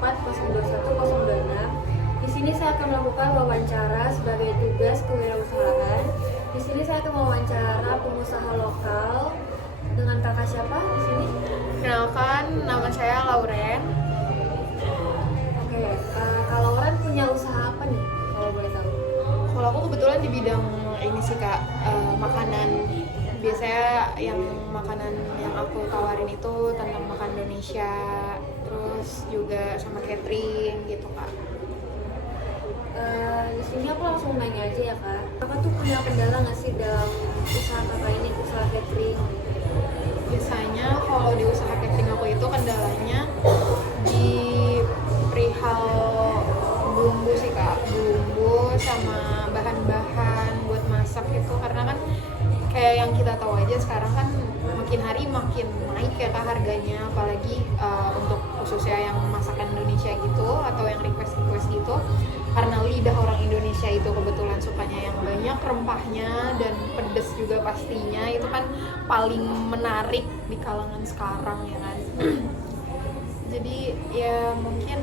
024 021 026. Di sini saya akan melakukan wawancara sebagai tugas kewirausahaan. Di sini saya akan mewawancara pengusaha lokal. Dengan kakak siapa di sini? Kenalkan, nama saya Lauren. Oke, kalau Lauren punya usaha apa nih? Kalau boleh tahu. Kalau aku kebetulan di bidang ini sih kak, makanan. Biasanya yang makanan yang aku tawarin itu tentang makan Indonesia, terus juga sama catering gitu kak. Di sini aku langsung nanya aja ya kak. Kakak tuh punya kendala nggak sih dalam usaha kakak ini, usaha catering? Biasanya kalau di usaha catering aku itu kendalanya di perihal bumbu sih kak, bumbu sama bahan-bahan buat masak itu, karena kan kayak yang kita tahu aja sekarang kan makin hari makin naik ya kak harganya, apalagi untuk khususnya yang masakan Indonesia gitu atau yang request gitu, karena lidah orang Indonesia itu kebetulan sukanya yang banyak rempahnya dan pedes juga pastinya, itu kan paling menarik di kalangan sekarang ya kan. Jadi ya mungkin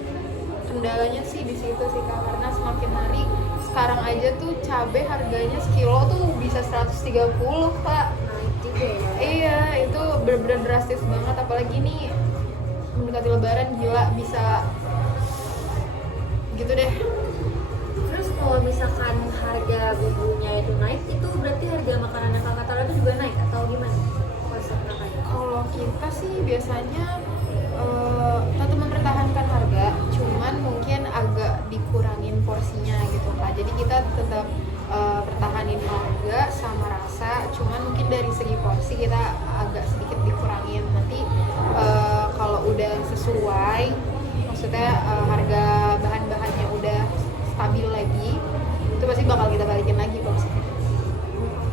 kendalanya sih di situ sih kak, karena semakin hari sekarang aja tuh cabai harganya sekilo tuh bisa 130 kak. Naik juga ya. Iya, itu bener-bener drastis banget, apalagi nih mendekati lebaran, gila bisa gitu deh. Terus kalau misalkan harga bumbunya itu naik, itu berarti harga makanan yang kakak taruh itu juga naik atau gimana? Konsep kakak? Kalau kita sih biasanya tetap mempertahankan harga, cuman mungkin agak dikurangin porsinya gitu kak. Jadi kita tetap pertahanin harga sama rasa, cuman mungkin dari segi porsi kita agak sedikit dikurangin. Nanti kalau udah sesuai, maksudnya harga bahan-bahannya udah stabil lagi, itu pasti bakal kita balikin lagi porsinya.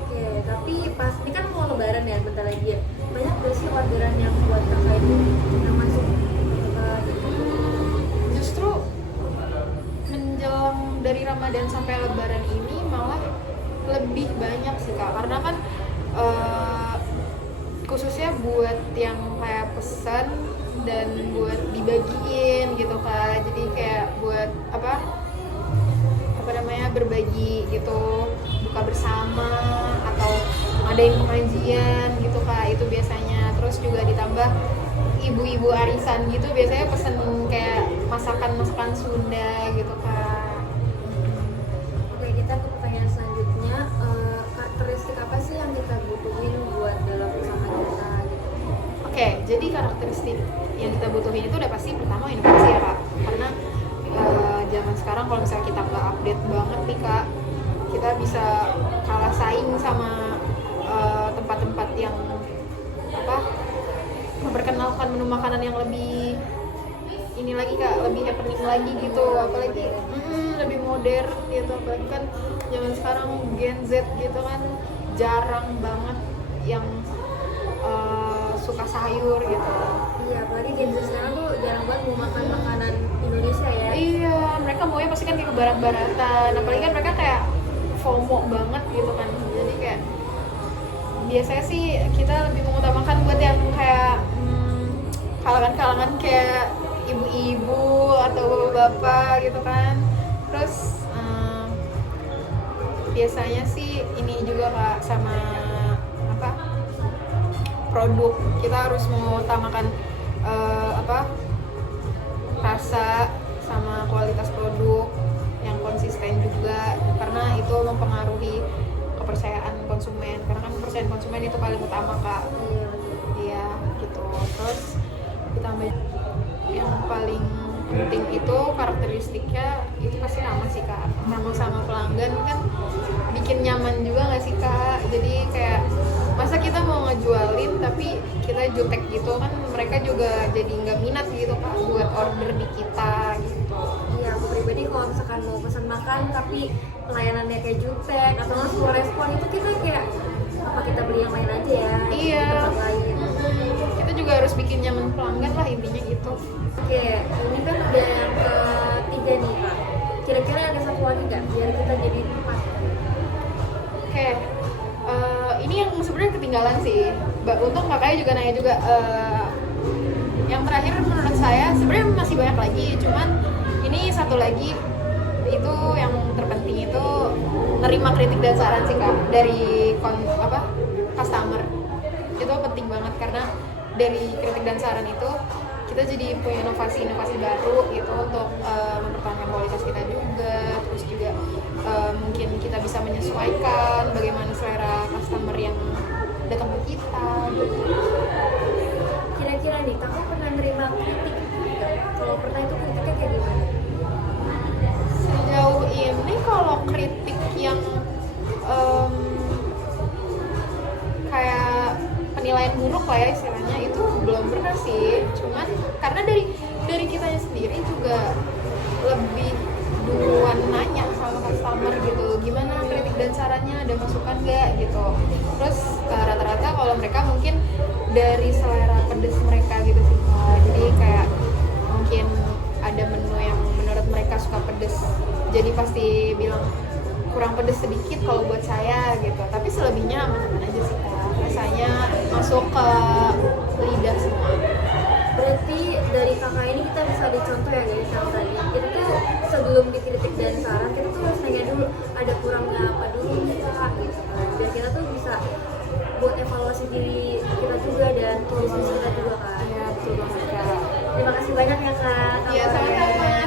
Oke, tapi pas ini kan mau lebaran ya, bentar lagi ya. Banyak gak sih orderan yang buat kakak itu yang masuk? Justru menjelang dari Ramadan sampai lebaran ini malah lebih banyak sih kak, karena kan khususnya buat yang kayak pesan dan buat dibagiin gitu kak. Jadi kayak buat apa namanya, berbagi gitu, buka bersama atau ngadain pengajian gitu kak, itu biasanya. Terus juga ditambah ibu-ibu arisan gitu, biasanya pesen kayak masakan Sunda gitu kak. Oke, kita ke pertanyaan selanjutnya. Karakteristik apa sih yang kita butuhin buat dalam usaha kita gitu? Oke, jadi karakteristik yang kita butuhin itu udah pasti pertama inovasi ya kak, karena zaman sekarang kalau misalnya kita nggak update banget nih kak, kita bisa kalah saing sama tempat-tempat yang apa memperkenalkan menu makanan yang lebih ini lagi kak, lebih happening lagi gitu, apalagi lebih modern gitu. Apalagi kan zaman sekarang Gen Z gitu kan jarang banget yang suka sayur gitu. Iya, apalagi Gen Z sekarang tuh jarang banget mau makan makanan Indonesia ya. Iya, mereka maunya pasti kan kayak ke barat-baratan, apalagi kan mereka kayak FOMO banget gitu kan. Jadi kayak biasanya sih kita lebih mengutamakan buat yang kayak kalangan-kalangan kayak ibu-ibu atau bapak gitu kan. Terus biasanya sih ini juga kak, sama apa, produk kita harus mengutamakan rasa sama kualitas produk yang konsisten juga, karena itu mempengaruhi kepercayaan konsumen, karena kan kepercayaan konsumen itu paling utama kak. Iya gitu. Terus ditambah yang paling penting itu karakteristiknya itu pasti ramah sih kak, ramah sama pelanggan kan bikin nyaman juga nggak sih kak. Jadi kayak masa kita mau ngejualin tapi kita jutek gitu kan, mereka juga jadi nggak minat gitu kak buat order di kita gitu. Iya, aku pribadi kalau misalkan mau pesan makan tapi pelayanannya kayak jutek atau nggak full respon, itu kita kayak apa kita beli yang lain aja ya, Iya, di tempat lain. kita juga harus bikin nyaman pelanggan lah intinya gitu. Oke, ini kan udah yang ketiga nih kak. Kira-kira ada satu lagi nggak biar kita jadi 4? Oke, ini yang sebenarnya ketinggalan sih. Untung kakaknya juga nanya juga Yang terakhir menurut saya sebenarnya masih banyak lagi, cuman ini satu lagi itu yang terpenting itu nerima kritik dan saran sih kak dari customer. Itu penting banget karena dari kritik dan saran itu kita jadi punya inovasi baru gitu untuk mempertahankan kualitas kita juga, terus juga mungkin kita bisa menyesuaikan bagaimana selera customer yang datang ke kita gitu. Kira-kira nih, kakak pernah nerima kritik nggak? Kalau pernah itu kritiknya kayak gimana? Sejauh ini kalau kritik yang kayak penilaian buruk lah ya istilahnya itu belum pernah sih, cuman karena dari kitanya sendiri juga lebih duluan nanya sama customer gitu gimana kritik dan sarannya, ada masukan nggak gitu. Terus rata-rata kalau mereka mungkin dari selera pedes mereka gitu sih Kak. Jadi kayak mungkin ada menu yang menurut mereka suka pedes, jadi pasti bilang kurang pedes sedikit kalau buat saya gitu, tapi selebihnya aman-aman aja sih Kak. Rasanya masuk ke lidah semua. Berarti dari kakak ini kita bisa dicontoh ya guys yang tadi. Kita tuh sebelum dikritik dan saran, kita tuh harus nanya dulu ada kurangnya apa dulu kak gitu kan. Biar kita tuh bisa buat evaluasi diri kita juga dan bisnis kita juga kan. Iya betul banget Kak. Terima kasih banyak ya kak. Iya kabarnya. sama-sama.